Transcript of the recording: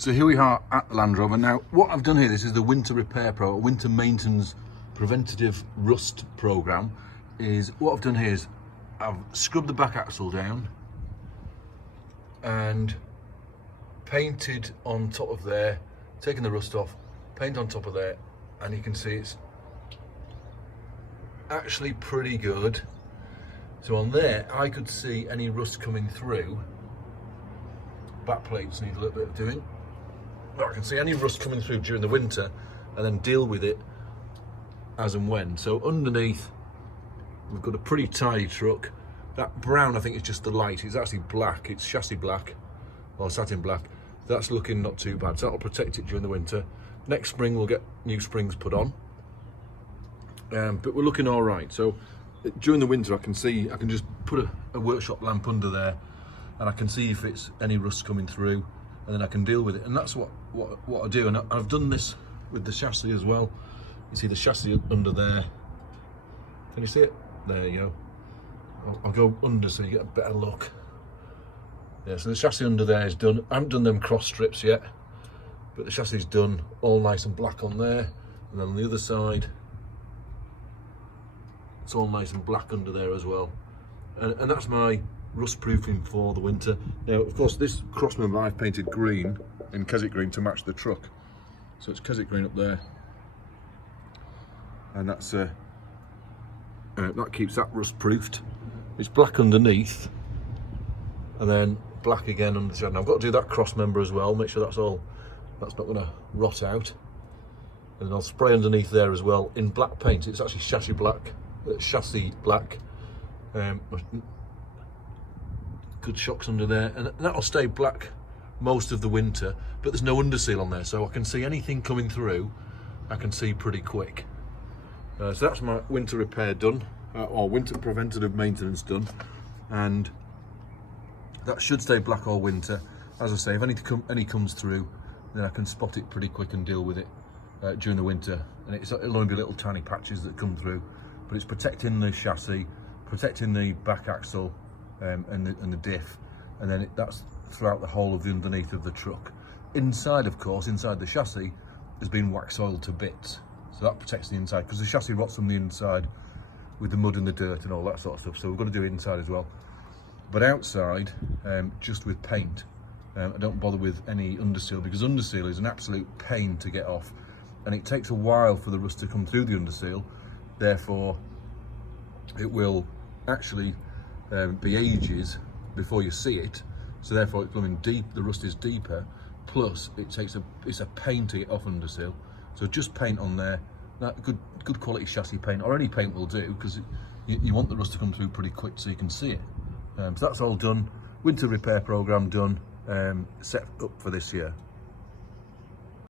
So here we are at the Landrover. Now, what I've done here, this is the winter repair winter maintenance preventative rust program. Is what I've done here is I've scrubbed the back axle down and painted on top of there, taken the rust off, paint on top of there, and you can see it's actually pretty good. So on there, I could see any rust coming through. Back plates need a little bit of doing. I can see any rust coming through during the winter and then deal with it as and when. So underneath, we've got a pretty tidy truck. That brown, I think, is just the light. It's actually black. It's chassis black, or satin black. That's looking not too bad. So that'll protect it during the winter. Next spring, we'll get new springs put on. But we're looking all right. So during the winter, I can just put a workshop lamp under there, and I can see if it's any rust coming through, and then I can deal with it. And that's what I do. And I've done this with the chassis as well. You see the chassis under there. Can you see it? There you go. I'll go under so you get a better look. Yeah, so the chassis under there is done. I haven't done them cross strips yet, but the chassis is done, all nice and black on there. And then on the other side, it's all nice and black under there as well. And that's my rust proofing for the winter. Now, of course, this crossmember I've painted green, in Keswick green, to match the truck. So it's Keswick green up there, and that's that keeps that rust proofed. It's black underneath, and then black again under the side. Now I've got to do that crossmember as well. Make sure that's not going to rot out. And then I'll spray underneath there as well in black paint. It's actually chassis black. Good shocks under there, and that'll stay black most of the winter, but there's no underseal on there, so I can see anything coming through. I can see pretty quick. So that's my winter repair done, or winter preventative maintenance done, and that should stay black all winter. As I say, if any comes through, then I can spot it pretty quick and deal with it during the winter. And it'll only be little tiny patches that come through, but it's protecting the chassis, protecting the back axle, and the diff, and then that's throughout the whole of the underneath of the truck. Inside, of course, inside the chassis has been wax oiled to bits, so that protects the inside, because the chassis rots from the inside with the mud and the dirt and all that sort of stuff. So we've got to do it inside as well. But outside, just with paint. I don't bother with any underseal, because underseal is an absolute pain to get off, and it takes a while for the rust to come through the underseal. Therefore, it will actually be ages before you see it, so therefore it's coming deep. The rust is deeper, plus it's a pain to get off underseal. So just paint on there, that good quality chassis paint, or any paint will do, because you want the rust to come through pretty quick so you can see it. So that's all done. Winter repair program done, set up for this year.